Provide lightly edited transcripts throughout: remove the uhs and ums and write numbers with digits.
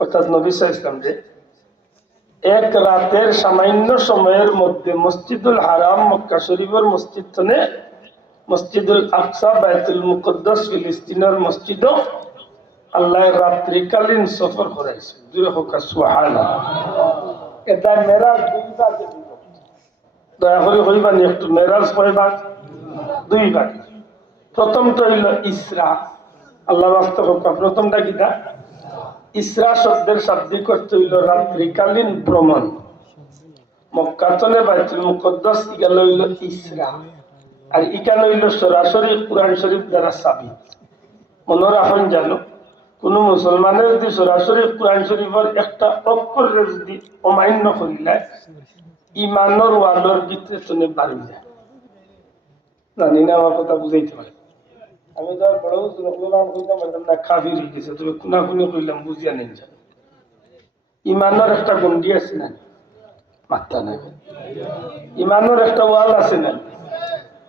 অর্থাৎ নবী সাল্লাল্লাহু আলাইহি ওয়াসাল্লাম যে এক রাতের সামান্য সময়ের মধ্যে মসজিদুল হারাম মক্কা শরীফের মসজিদ থেকে মসজিদুল আকসা বাইতুল মুকদ্দাস ফিলিস্তিনের মসজিদ আল্লাহ রাত্রিকালীন সফর করাইছে। জুড়ে হোক সুবহানাল্লাহ। এটা মেরাজ দুই ভাগে বিভক্ত। দয়া করে হইবানি একটু মেরাজ কয় ভাগ? দুই ভাগ। প্রথমটা হইল ইসরা। আল্লাহ বাস্তব হোক। প্রথমটা কিটা? ইসরা শব্দের শাব্দিক অর্থ হইল রাত্রিকালীন ভ্রমণ। মক্কা থেকে বাইতুল মুকদ্দাস ইকাল হইল ইসরা, আর ইকাল হইল সরাসরি কুরআন শরীফ দ্বারা সাবিত। মনে রাখুন জানো, কোন মুসলমানের যদি সরাসরি কুরআন শরীফের একটা অক্ষর যদি অমান্য করিলে ইমানের ওয়ার্ডের ভিতরে শুনে বাড়ি যায়। জানি না আমার কথা বুঝাইতে পারে। আমি তো আর বড় মুসলমান কইতাম না, কাফির হয়ে গেছে, তবে কুনাকুনি কইলাম বুঝিয়া নেন। ইমানের একটা গন্ডি আছে না? মাত্রা নাই। ইমানের একটা ওয়াল আছে না?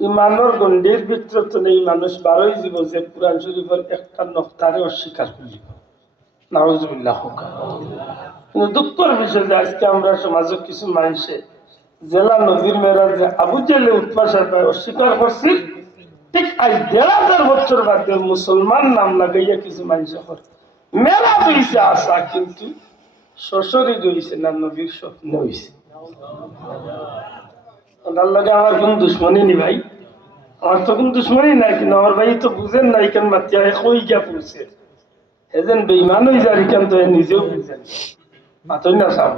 ইমানের গন্ডির ভিতরে নেই মানুষ বারোই জীব যে কুরআন শরীফের একটা নক্তারে অস্বীকার করিব। নাউজুবিল্লাহ। কিন্তু দুঃখের বিষয় যে আজকে আমরা সমাজে কিছু মানুষে জেলা নবীর মেরাজে আবু জেলে উৎপা সাহেব অস্বীকার করছি, ঠিক আজ ১,৫০০ বছর বাদে মুসলমান নাম লাগাইয়া কিছু মানুষ করে মেরাজ হইছে আসা, কিন্তু শ্বশুরই রয়েছে না নবীর স্বপ্ন হয়েছে। ওনার লগে আমার কোন দুশ্মনী নি ভাই, আমার তো কোন দুশ্মনী নাই, কিন্তু আমার ভাই তো বুঝেন না এখান মাতিয়া কই গিয়া পড়ছে এজেন বেইমান হয়ে যায়, এখান তো নিজেও বুঝেন মাতই না সাব।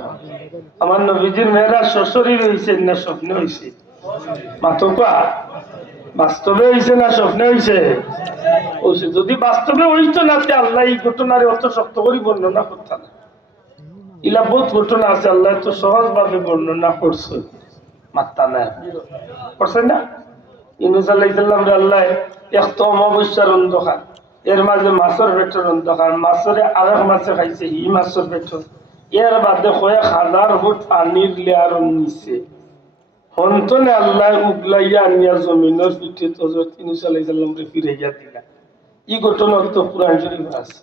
আমার নবীজির মেয়েরা শ্বশুরই রয়েছে না স্বপ্নে হয়েছে? মাতকা বাস্তবে হয়েছে না স্বপ্নে হয়েছে? যদি বাস্তবে হইতো না আল্লাহ এই ঘটনার অত শক্ত করে বর্ণনা করতাম না। ইলা বহুত ঘটনা আছে আল্লাহ তো সহজ ভাবে বর্ণনা করছে। মাত্তা না করছে না? ইউনূস আলাইহিস সালাম রে আল্লাহ একটা অমাবস্যার অন্ধকার, এর মাঝে মাছের পেটের অন্ধকার, মাছের আরেক মাছে খাইছে হি মাছের পেটের, এর বাদে কয়েক 1000 ফুট পানির লেয়ার নিচে হন্তনে আল্লাহ উগলাইয়া আনিয়া জমিনের পিঠে হযরত ইউনূস আলাইহিস সালাম রে ফিরাইয়া দিলা। এই ঘটনা তো কুরআন শরীফে আছে।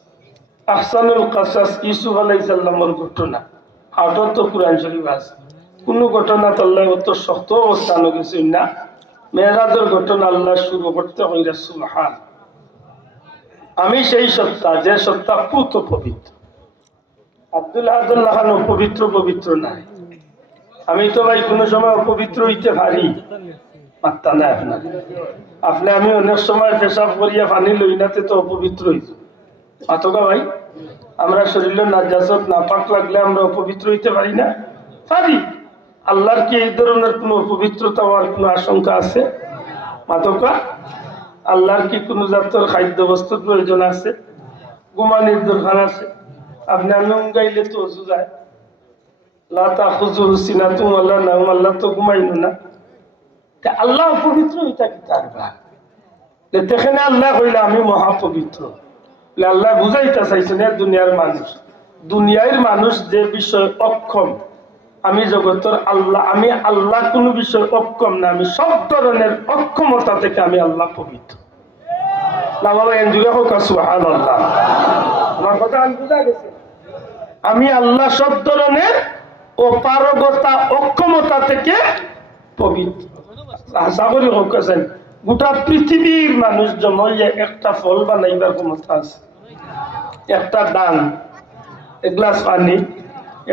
আহসানুল কাসাস ইউসুফ আলাইহিস সালামের ঘটনা আটত তো কুরআন শরীফে আছে। কোন ঘটনা তো আল্লাহ অত শক্ত অবস্থান গেছে না। মেরাজের ঘটনা আল্লাহ শুরু করতে হইরা সুবহান। আমি সেই সত্তা যে সত্তা পুত পবিত্র। আব্দুল্লাহ খান পবিত্র পবিত্র নাই। আমি তো ভাই কোন সময় অপবিত্র হইতে পারি? মাত্তা না আপনার। আপনি আমি অনেক সময় পেশাব করিয়া পানি লইনাতে তো অপবিত্র হইত মাতকা ভাই। আমরা শরীরের নাজাসত নাপাক লাগলে আমরা অপবিত্র হইতে পারি না? পারি। আল্লাহর কি এই ধরনের কোন অপবিত্রতা হওয়ার কোন আশঙ্কা আছে? মাতকা আল্লাহর কি কোন জাতের খাদ্য বস্তুর প্রয়োজন আছে? ঘুমানির দরকার আছে? আপনি আমি গাইলে তো অজু যায়। আল্লাহ তো ঘুমাইল না। আল্লাহ পবিত্র এটা কি তার ভাগ? দেখেন আল্লাহ কইলে আমি মহাপবিত্র। আল্লাহ বুঝাইতে চাইছেন দুনিয়ার মানুষ, দুনিয়ার মানুষ যে বিষয় অক্ষম, আমি জগতের আল্লাহ, আমি আল্লাহ কোন বিষয় অক্ষম না, আমি সব ধরনের অক্ষমতা থেকে আমি আল্লাহ পবিত্র। না বাবা এনজুরে হোক সুবহানাল্লাহ। আমার কথা বুঝা গেছে? আমি আল্লাহ সব ধরনের অপারগতা অক্ষমতা থেকে পবিত্র। আশা করি হোক আছেন গোটা পৃথিবীর মানুষ জমাইয়া একটা ফল বানাইবার ক্ষমতা আছে। একটা দান, এক গ্লাস পানি,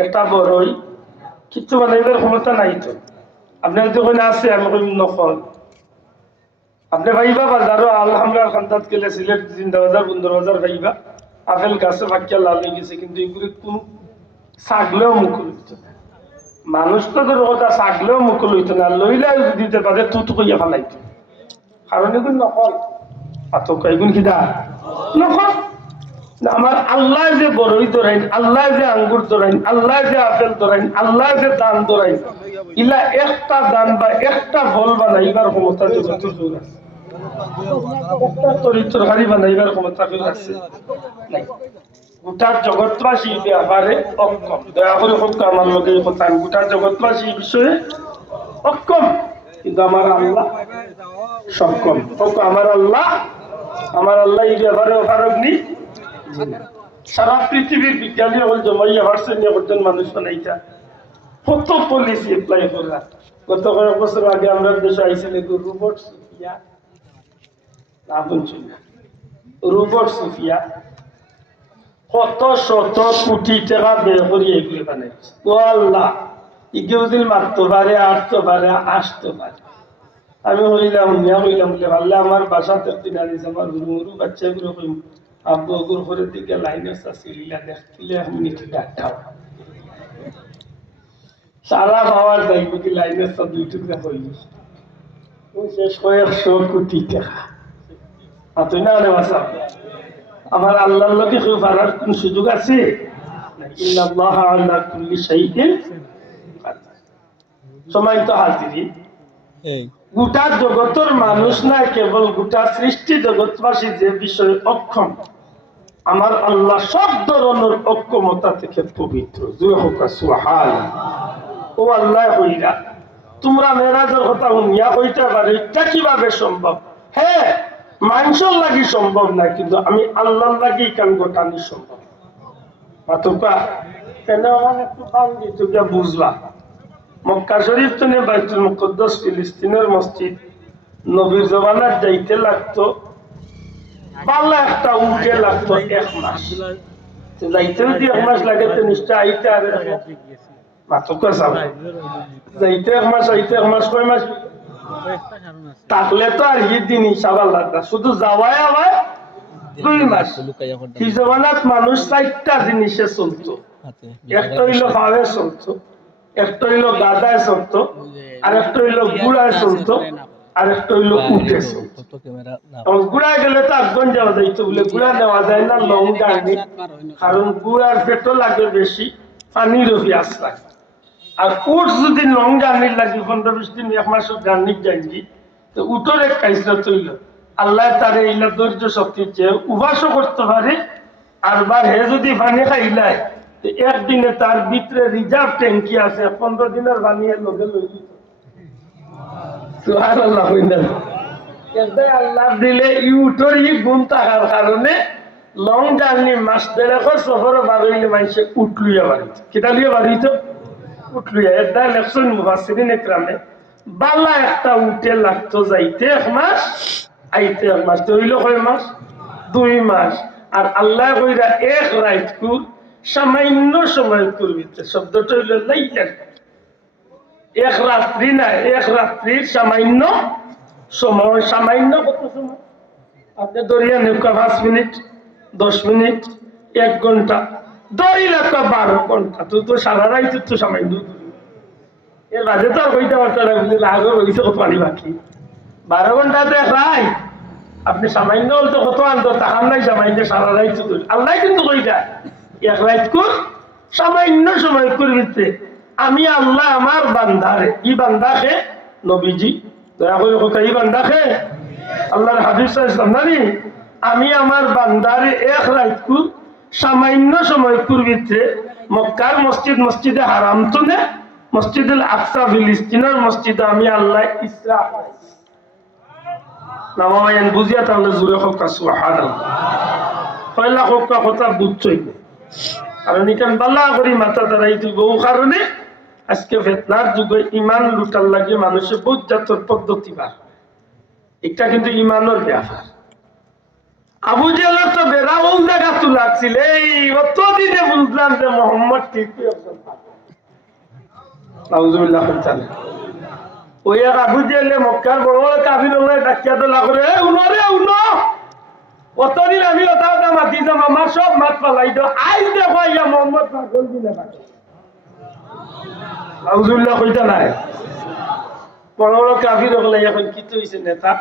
একটা বড়ই, কিছু বানাইবার ক্ষমতা নাই তো। আপনার যখন আছে আমি কই নকল। আপনি ভাইবা বাজারও আলহামদুলিল্লাহ খান্দাত গেলে সিলেট জিন্দাবাজার বন্দরবাজার ভাইবা আপেল গাছে বাকিয়া লাল হয়ে গেছে, কিন্তু এগুলি কোন ছাগলেও মুকুল হইত না। মানুষ তো তোর কথা ছাগলেও মুকুল হইত না, লইলে দিতে পারে তুত কইয়া ফেলাইত। কারণ এগুলো নকল। আতকা এগুলো কি দা নকল। আমার আল্লাহ যে বড়ই ধরাইন, আল্লাহ যে আঙ্গুর ধরাইন, আল্লাহ যে আপেল ধরাইন, আল্লাহ যে দান ধরাইন, ইলা একটা দান বা একটা ফল বানাইবার ক্ষমতা জগতের জোর আছে। একটা তরিতরকারি বানাইবার ক্ষমতা কেউ আছে নাই। গোটা জগৎবাসী ব্যাপারে অক্ষম। দয়া করে হোক আমার লোকে কথা, গোটা জগৎবাসী বিষয়ে অক্ষম, কিন্তু আমার আল্লাহ সক্ষম। হোক আমার আল্লাহ এই ব্যাপারে অপারগ্নি। সারা পৃথিবীর বিজ্ঞানী হল জমাইয়া পারছেন একজন মানুষ বানাইতা কত পলিসি এপ্লাই করা। গত কয়েক বছর আগে আমরা দেশে আইছিল রোবট সুফিয়া, নাম শুনছেন না? রোবট সুফিয়া কত শত কোটি টাকা ব্যয় করি এগুলো বানাইছে। ও আল্লাহ, ইকে বুঝিল মারতে পারে, আটতে পারে, আসতে পারে। আমি হইলাম মিয়া হইলাম বলে আল্লাহ আমার বাসাতে একদিন আনিস আমার গুরু বাচ্চাগুলো কইম আব্বু অগুর ঘরের দিকে লাইনে চাষিলা দেখলে মিনিট ডাক্তার সারা পাওয়ার যাই বুঝি লাইনের সব দুই টুকরা হইল শেষ কয়েকশো কোটি টাকা। আর তুই না বাসা আমার আল্লাহর লোকে কেউ পারার কোন সুযোগ আছে? ইন্নাল্লাহ আলা কুল্লি শাইইন কাদির। সময় তো হাজিরি, গোটা জগতের মানুষ না, কেবল গোটা সৃষ্টি জগৎবাসী যে বিষয়ে অক্ষম, আমার আল্লাহ সব ধরনের অক্ষমতা থেকে পবিত্র। ও আল্লাহ হইরা তোমরা মেরাজের কথা শুনিয়া হইতে পারে এটা কিভাবে সম্ভব? হ্যাঁ, মানুষের লাগি সম্ভব না, কিন্তু আমি আল্লাহর লাগি কান গোটানি সম্ভব। মাতুকা কেন একটু বাঙ্গি তোকে বুঝলা। মক্কা শরীফ তো নেই, বাইতুল মুকদ্দাস ফিলিস্তিনের মসজিদ, নবীর জমানার যাইতে লাগতো পাল্লা একটা উঠে লাগতো 1 মাস। যাইতে যদি 1 মাস লাগে তো নিশ্চয় আইতে আর মাতুকা চাও যাইতে 1 মাস, আইতে 1 মাস, কয় মাস থাকলে তো আর ই দিন হিসাব আল্লাহ, শুধু যাওয়াই আবার 2 মাস। এই জমানাত মানুষ 4টা জিনিসে চলতো। একটা হইলো ভাবে চলতো, একটা হইলো গাদায় চলতো, আর একটা হইলো গুড়ায় চলতো, আর একটা হইলো উঠে চলতো। গুড়ায় গেলে তো আগুন যাওয়া যাইতো বলে গুড়া নেওয়া যায় না লং জার্নি, কারণ গুড়ার পেটও লাগে বেশি, পানিরও পিয়াস লাগে। আর উঠ যদি লং জার্নির লাগে 15-20 দিন 1 মাসের জার্নির যাইছি, তো উঠোর এক কাইসরা তৈল আল্লাহ তারে এইলা ধৈর্য শক্তি চেয়ে উপাসও করতে পারে। আর বার হে যদি পানি খাইলায় একদিনে তার ভিতরে রিজার্ভ ট্যাঙ্কি আছে, 15 দিনের বানিয়ে লোকে লই দিত। সুবহানাল্লাহ। আল্লাহ দিলে ইউটোর ই গুণ থাকার কারণে লং জার্নি মাস 1.5 সফর বার হইলে মানুষে উঠলুইয়া বাড়িত, কিতা লিয়ে বাড়িত উঠলুইয়া। এটা লেখছেন মুফাসসিরিন ইকরামে, বালা একটা উঠে লাগতো যাইতে 1 মাস, আইতে 1 মাস, তো হইল কয় মাস? 2 মাস। আর আল্লাহ কইরা 1 রাত কুর সামান্য সময় করবিতে, শব্দটা হইল লাইলান, 1 রাত্রি না, 1 রাত্রির সামান্য সময়। সামান্য কত সময়? আপনি দরিয়া নৌকা 5 মিনিট, 10 মিনিট, 1 ঘন্টা, দরিলে তো 12 ঘন্টা, তো সারা রাইতে তো সামান্য। এর বাজে তো আর কইতে পারতাম না, বুঝলে আগে হইছে কত পানি বাকি। 12 ঘন্টাতে রাই আপনি সামান্য হল তো কত আনতো, তাহার নাই সামান্য সারা রাইতে। আল্লাহ কিন্তু কই যায় 1 রাত কর সামান্য সময় করবিতে আমি আল্লাহ আমার বান্দারে, ই বান্দাকে নবীজি দয়া করে কথা, ই বান্দাকে আল্লাহর হাবিব সাল্লাল্লাহু আলাইহি আমি আমার বান্দারে 1 রাত কর সামান্য সময় করবিতে মক্কার মসজিদ, মসজিদে হারাম তো না, মসজিদুল আকসা ফিলিস্তিনের মসজিদে আমি আল্লাহ ইসরা নামায়ান বুঝিয়া তাহলে জুড়ে হোক সুবহানাল্লাহ। পয়লা হোক কথা বুঝছই, কারণ এখান বাল্লা করি মাথা দাঁড়াই দিব। ও কারণে আজকে ফেতনার যুগে ইমান লুটার লাগে মানুষের বহুত জাতর পদ্ধতি বার, এটা কিন্তু ইমানের ব্যাপার। আবু জেহেলের তো বেড়া ও জায়গা তো লাগছিল, এই অতদিনে বুঝলাম যে মোহাম্মদ ঠিক একজন নাউজুবিল্লাহ। ওই এক আবু জেহেলে মক্কার বড় বড় কাফির ডাকিয়া তো লাগরে উনরে উন অতদিন আমি ওটা মাতি যাম, আমার সব মাত পালাই তো আইস দেখো ইয়া মোহাম্মদ পাগল দিলে নাউজুবিল্লাহ কইতা নাই। বড় বড় কাফির হলে এখন কিতে হয়েছে নেতা,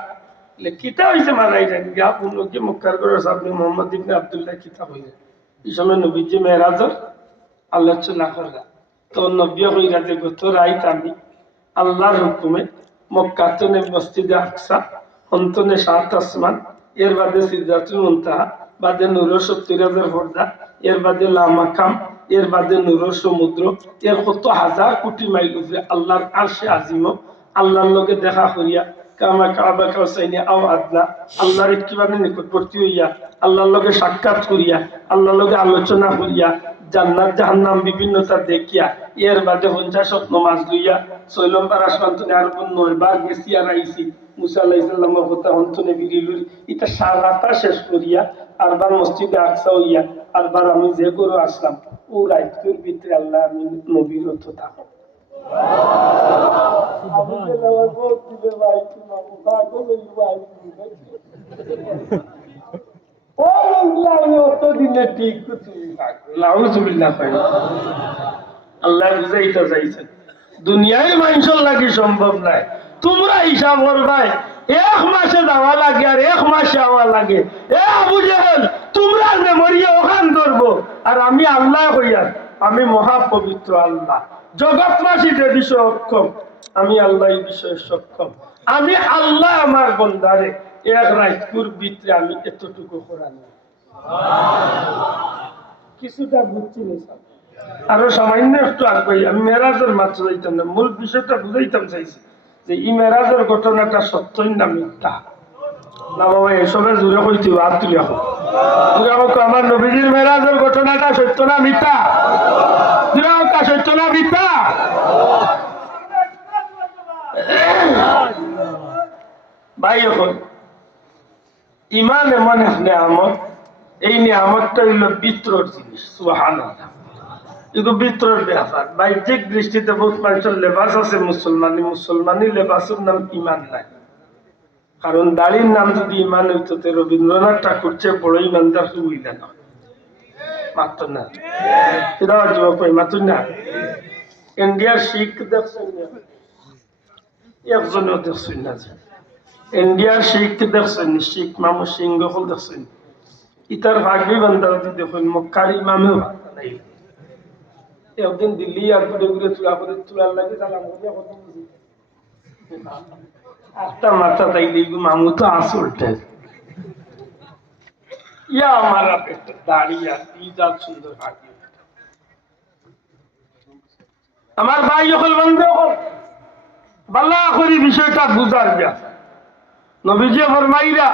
কিতা হয়েছে মারাই যান আপনি মক্কার করে আপনি মোহাম্মদ ইবনে আব্দুল্লাহ কিতা হইলেন। এই সময় নবীজি মেরাজর আলোচনা করলা, তো নবী হইরা যে গত রাইত আমি আল্লাহর হুকুমে মক্কাতনে মসজিদে আকসা, অন্তনে 7 আসমান, এর বাদে সিদরাতুল মুনতাহা, বাদে নূর 70,000 পর্দা, এর বাদে লামাকাম, এর বাদে নূর সমুদ্র, এর কত হাজার কোটি মাইল উপরে আল্লাহর আরশে আজিম, আল্লাহর লগে দেখা করিয়া কামা কাবা কাউসাইনি আও আদনা, আল্লাহর একটিবারে নিকটবর্তী হইয়া, আল্লাহর লগে সাক্ষাৎ করিয়া, আল্লাহর লগে আলোচনা করিয়া, জান্নাত জাহান্নাম বিভিন্নতা দেখিয়া, এর বাদে 50 নমাজ লইয়া 6 নম্বর আসমান তুনে আর 9 বার গেছি আর আইছি, মুসা আলাইহিস সালামের কথা অন্তনে বিরিলুর এটা সারাটা শেষ করিয়া আরবার মসজিদে আকসা হইয়া আরবার আমি যে করে আসলাম ও রাইতের ভিতরে আল্লাহ আমি নবীর অর্থ থাকো আল্লাহ বুঝাইতে চাইছেন দুনিয়ায় মানুষের লাগি সম্ভব নাই, তোমরা হিসাব করবাই 1 মাসে যাওয়া লাগে আর 1 মাসে আওয়া লাগে। এ আবু জেহেল তোমরা মেমোরি ওখান ধরবো আর আমি আল্লাহ হইয়ার, আমি মহাপবিত্র আল্লাহ, জগৎবাসী যে বিষয়ে অক্ষম আমি আল্লাহ এই বিষয়ে সক্ষম। আমি আল্লাহ আমার বন্দারে 1 রাতপুর ভিতরে আমি এতটুকু করানি কিছুটা বুঝছি না। আরো সামান্য একটু আগে আমি মেরাজের মাত্র যাইতাম না, মূল বিষয়টা বুঝাইতাম চাইছি যে এই মেরাজের ঘটনাটা সত্যই না মিথ্যা। না বাবা এসবের জুড়ে কইতে হাত তুলে হোক আমার নবীজির মেরাজের ঘটনাটা সত্য না মিথ্যা? সত্য না মিথ্যা? ভাই এখন ইমান এমন এক নিয়ামত, এই নিয়ামতটা হইল বিত্রর জিনিস। সুবহানাল্লাহ, কিন্তু বিত্রর ব্যাপার। বাহ্যিক দৃষ্টিতে বহুত মানুষের লেবাস আছে মুসলমানি, মুসলমানি লেবাসের নাম ইমান নাই। কারণ দাড়ির নাম যদি ইমান হইতো রবীন্দ্রনাথ ঠাকুর চেয়ে বড় ইমানদার হইলে না মাত্র না, সেটা যুবক মাত্র না। ইন্ডিয়ার শিখ দেখছেন একজনও দেখছেন না, ইন্ডিয়ার শিখ দেখছেন, শিখ মামু সিংহ দেখছেন, ইতার ভাগ্যি বান্দার দেখুন মক্কার ইমামেও নাই। একদিন দিল্লি আর ঘুরে ঘুরে তুলার লাগে সালাম একটা মাথা তাই দেখবো মামু তো আসলটা ইয়া আমার পেটে দাঁড়িয়ে আর যা সুন্দর ভাগ্য। আমার ভাই যখন বন্ধু বাল্লা করি বিষয়টা বুঝার ব্যাস নবীজি ফরমাইরা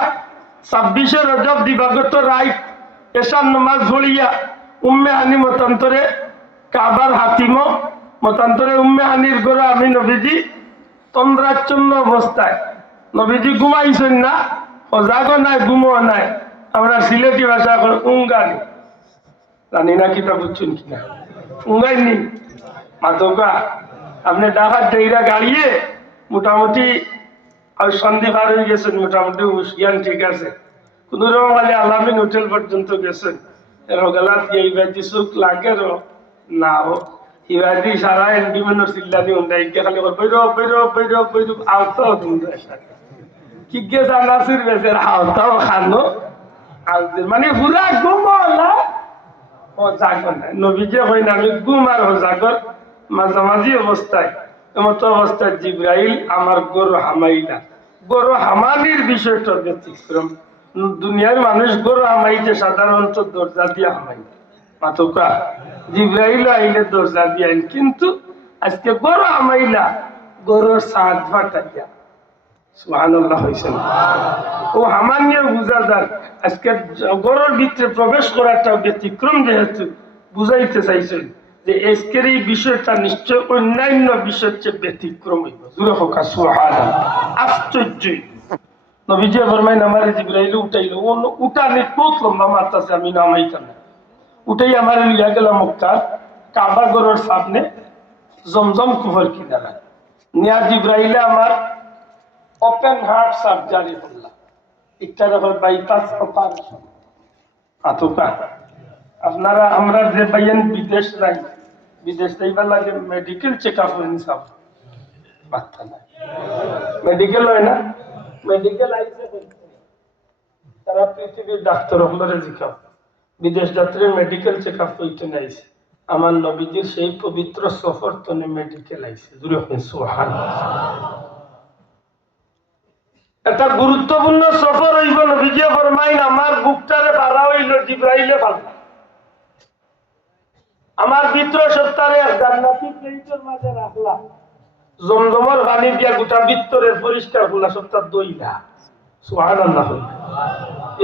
26 রজব দিবাগত রায় এশার নামাজ পড়িয়া উম্মে হানি মতান্তরে কাবার হাতিম মতান্তরে উম্মে হানির গোড়া আমি নবীজি তন্দ্রাচ্ছন্ন অবস্থায়, নবীজি ঘুমাইছেন না, সজাগও নাই ঘুমও নাই, আমরা সিলেটি ভাষা করে উঙ্গানি জানি না কিতা বুঝছেন কিনা, উঙ্গাইনি মাতকা আপনি ডাকাত ডেইরা গাড়িয়ে মোটামুটি আর সন্ধি পার হয়ে গেছেন, মোটামুটি জ্ঞান ঠিক আছে, কোন রকম খালি আলামিন হোটেল পর্যন্ত গেছেন, রোগালাত এইবাদি চোখ লাগে না হোক ইবাদি সারা এন্ডিমেন্টর চিল্লানি উন্দাই খালি বৈরব বৈরব বৈরব বৈরব আওতাও কি গে জানাসির বেসের আওতাও খানো মানে পুরা ঘুম ও জাগর নাই। নবীজে হয় না আমি ঘুম আর জাগর মাঝামাঝি অবস্থায়, এমতো অবস্থায় জিব্রাইল আমার গরু হামাইলা। গরু হামানির বিষয়টা ব্যতিক্রম, দুনিয়ার মানুষ গরু হামাইতে সাধারণত দরজা দিয়ে হামাই মাতকা, জিব্রাইল আইলে দরজা দিয়ে আইন, কিন্তু আজকে গরু হামাইলা গরুর সাত ফাটাইয়া। সুবহানাল্লাহ হইছে না? ও হামানিয়া বুঝা যায় আজকে গরুর ভিতরে প্রবেশ করাটা ব্যতিক্রম, যেহেতু বুঝাইতে চাইছেন যে আজকের এই বিষয়টা নিশ্চয় অন্যান্য বিষয়ের চেয়ে ব্যতিক্রম হইব। জুড়ে হোক সুবহানাল্লাহ, আশ্চর্য। নবীজি ফরমাইন আমার জিবরাইল উঠাইল, উঠানি বহুত লম্বা মারতাছে, আমি নামাইতাম না, উঠাই আমার লিয়া গেলাম মক্কা কাবা ঘরের সামনে জমজম কুফর কিনারা নিয়া জিবরাইলে আমার ওপেন হার্ট সার্জারি করলাম, একটা যখন বাইপাস অপারেশন। আতকা আপনারা আমরা যে পাইয়েন বিদেশ নাই, বিদেশ যাইবার লাগে মেডিকেল চেক আপ হইন সব বার্তা নাই, মেডিকেল হয় না, মেডিকেল আইসে তারা পৃথিবীর ডাক্তার হলরে জিখাও বিদেশ যাত্রীর মেডিকেল চেক আপ হইতে নাইছে। আমার নবীজির সেই পবিত্র সফর তনে মেডিকেল আইছে। দূরে হইন সুবহানাল্লাহ, একটা গুরুত্বপূর্ণ সফর হইব। নবীজি ফরমাইন আমার বুকটারে ভাড়া হইল জিব্রাইলে ভাড়া, আমার ভিতর সত্তারে জান্নাতি প্লেটের মাঝে রাখলাম, জমজমর পানি দিয়া গোটা ভিতরের পরিষ্কার করলা সপ্তাহ দইলা সুবহানাল্লাহ।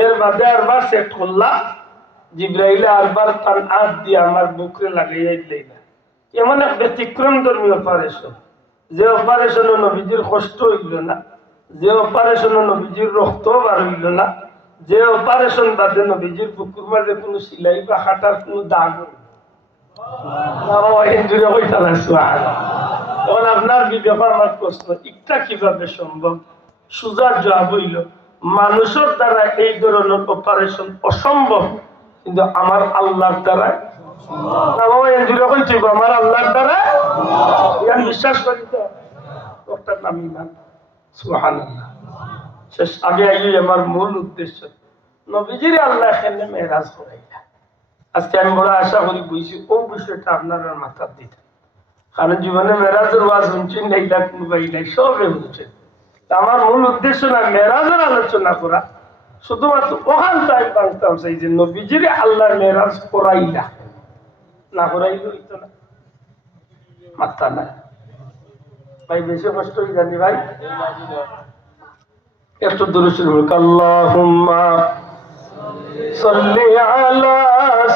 এর বাদে আরবার সেট করলা, জিব্রাইলে আরবার তার হাত দিয়ে আমার বুকরে লাগাইয়া দিলা। এমন এক ব্যতিক্রম ধর্মী অপারেশন, যে অপারেশনে নবীজির কষ্ট হইল না, যে অপারেশনে নবীজির রক্ত বার হইল না, যে অপারেশন বাদে নবীজির বুকুর মাঝে কোনো সিলাই বা খাটার কোনো দাগ হইল এখন আপনার বিবেক আমার প্রশ্ন, এটা কিভাবে সম্ভব? সুজার জবাব হইল, মানুষের দ্বারা এই ধরনের অপারেশন অসম্ভব, কিন্তু আমার আল্লাহর দ্বারা আমার আল্লাহর দ্বারা বিশ্বাস করি তো ওটার নাম ইমান। সুবহানাল্লাহ। শেষ আগে আমার মূল উদ্দেশ্য, নবীজির আল্লাহ এখানে মেরাজ করাইলা। আজকে আমি বড় আশা করি বুঝছি ও বিষয়টা আপনারা মাথার দিতে, কারণ জীবনে মেরাজের ওয়াজ শুনছেন এইটা কোনো নাই, সবে বুঝছেন। আমার মূল উদ্দেশ্য না মেরাজের আলোচনা করা, শুধুমাত্র ওখান তাই বাঁচতাম সেই যে নবীজির আল্লাহ মেরাজ করাইলা, না করাইলে হইতো না। মাথা না ভাই, বেশি কষ্ট হয়ে জানি ভাই। একটু দুরূদ পড়ুক, আল্লাহুম্মা সাল্লি আলা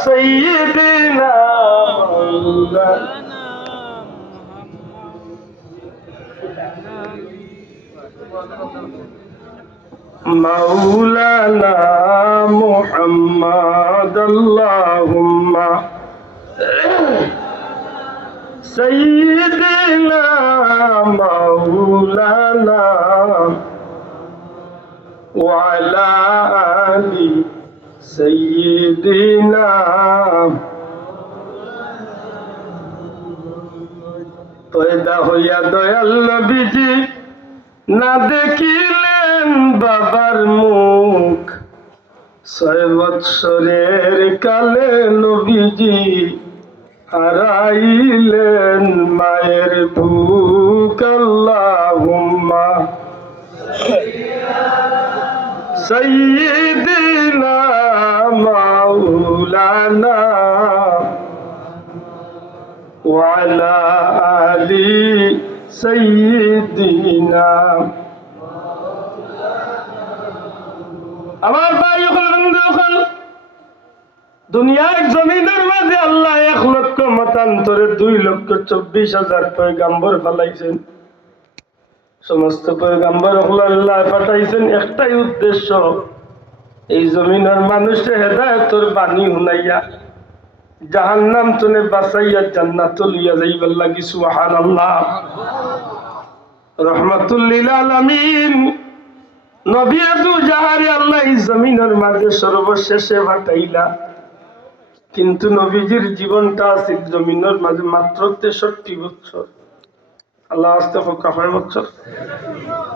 সাইয়্যিদিনা মাওলানা মুহাম্মদ, আল্লাহুম্মা সাইয়্যিদিনা মাওলানা ওয়া আলা আলি সাইয়্যিদিনা। পয়দা হইয়া দয়াল নবীজি না দেখিলেন বাবার মুখ, 6 বৎসরের কালে নবীজি হারাইলেন মায়ের বুক। আল্লাহুম্মা সাইয়্যিদিনা মাওলানা ওয়া আলা আলি সাইয়্যিদিনা। আমার ভাই হল দুনিয়ার জমিনের মাঝে আল্লাহ 1 লক্ষ মতান্তরে 2,24,000 পয়গাম্বর ফেলাইছেন। সমস্ত পয়গাম্বর আল্লাহ পাঠাইছেন একটাই উদ্দেশ্য, এই জমিনের মানুষে হেদায়েতের বাণী শুনাইয়া জাহান্নাম থেকে বাঁচাইয়া জান্নাত লইয়া যাইবার লাগি। সুবহানাল্লাহ। রহমাতুল লিল আলামিন নবী আদু যাহারে আল্লাহ এই জমিনের মাঝে সর্বশেষে পাঠাইলা, কিন্তু নবীজির জীবনটা আছে জমিনের মাঝে মাত্র 63 বছর। আল্লাহ আস্তে কয় বছর?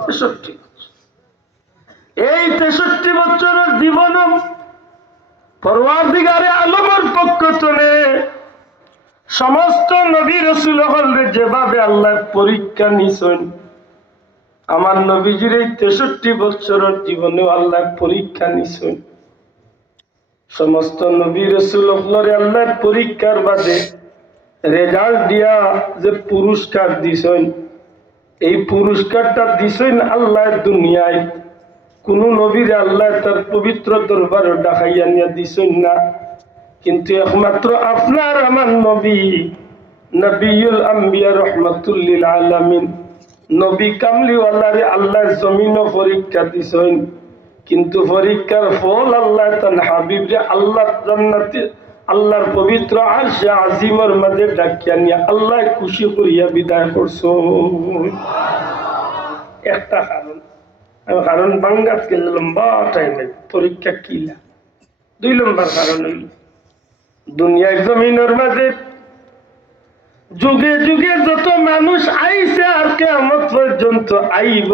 63 বছর। এই 63 বছরের জীবন পরওয়ারদিগারে আলমের পক্ষ থেকে সমস্ত নবী রাসূল হলরে যেভাবে আল্লাহ পরীক্ষা নিছেন, আমার নবীজির এই 63 বছরের জীবনেও আল্লাহ পরীক্ষা নিছেন। সমস্ত নবী রাসূল হলরে আল্লাহ পরীক্ষার বাদে রেজাল্ট দিয়া যে পুরস্কার দিছেন, এই পুরস্কারটা দিছেন আল্লাহ দুনিয়ায়। কোন নবীর আল্লাহ তার পবিত্র দরবারে ডাকাইয়া নিয়ে দিছেন না, কিন্তু একমাত্র আপনার আমার নবী নবিয়ুল আম্বিয়া রহমাতুল লিল আলামিন নবী কামলিওয়ালারে আল্লাহ জমিনও পরীক্ষা দিছেন, কিন্তু পরীক্ষার ফল আল্লাহ তার হাবিবরে আল্লাহ জান্নাতে আল্লাহর পবিত্র আরশে আজিমের মাঝে ডাকিয়া নিয়ে আল্লাহ খুশি করিয়া বিদায় করছো। একটা কারণ বাঙ্গাত গেলে লম্বা টাইমে পরীক্ষা কিলা। 2 নম্বর কারণ হইল দুনিয়ার জমিনের মাঝে যুগে যুগে যত মানুষ আইছে আর কিয়ামত পর্যন্ত আইব,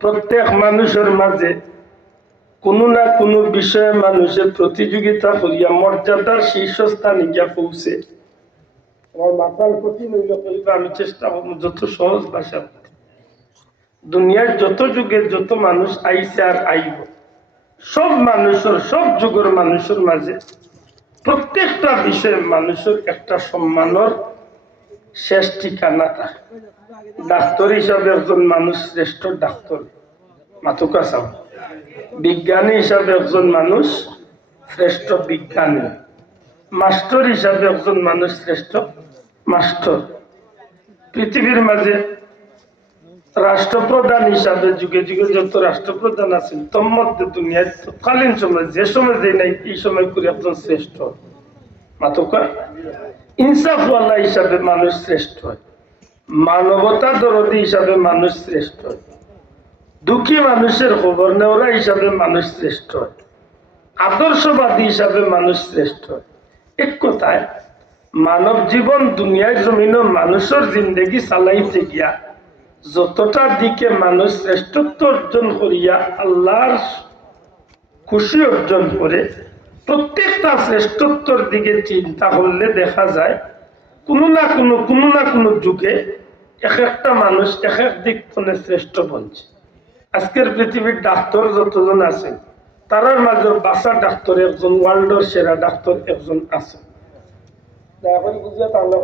প্রত্যেক মানুষের মাঝে কোনো না কোনো বিষয়ে মানুষের প্রতিযোগিতা করিয়া মর্যাদার শীর্ষস্থানে গিয়া পৌঁছে। আমার মাথার কঠিন হইল কইবা, আমি চেষ্টা করবো যত সহজ ভাষা। দুনিয়ার যত যুগের যত মানুষ আইছে আর আইব, সব মানুষের সব যুগের মানুষের মাঝে প্রত্যেকটা বিষয়ে মানুষের একটা সম্মানের শেষ ঠিকানাটা। ডাক্তার হিসাবে একজন মানুষ শ্রেষ্ঠ ডাক্তার, মাতুকা চাও। বিজ্ঞানী হিসাবে একজন মানুষ শ্রেষ্ঠ বিজ্ঞানী। মাস্টার হিসাবে একজন মানুষ শ্রেষ্ঠ মাস্টার। পৃথিবীর মাঝে রাষ্ট্রপ্রধান হিসাবে যুগে যুগে যত রাষ্ট্রপ্রধান আছেন তোর মধ্যে দুনিয়ায় তৎকালীন সময় যে সময় যে নাই এই সময় করে একজন শ্রেষ্ঠ মাতুকা। ইনসাফওয়ালা হিসাবে মানুষ শ্রেষ্ঠ হয়, মানবতা দরদি হিসাবে মানুষ শ্রেষ্ঠ হয়, দুঃখী মানুষের খবর নেওয়া হিসাবে মানুষ শ্রেষ্ঠ হয়, আদর্শবাদী হিসাবে মানুষ শ্রেষ্ঠ হয়। এক কথায় মানব জীবন দুনিয়ায় জমিন মানুষের জিন্দগি চালাইতে গিয়া যতটা দিকে মানুষ শ্রেষ্ঠত্ব অর্জন করিয়া আল্লাহর খুশি অর্জন করে, প্রত্যেকটা শ্রেষ্ঠত্বর দিকে চিন্তা করলে দেখা যায় কোনো না কোনো যুগে এক একটা মানুষ এক এক দিক থেকে শ্রেষ্ঠ বনছে। আজকের পৃথিবীর ডাক্তার যতজন আছেন তারার মাঝে বাসা ডাক্তার একজন, ওয়ার্ল্ডের সেরা ডাক্তার একজন আছেন। বুঝিয়া তাহলে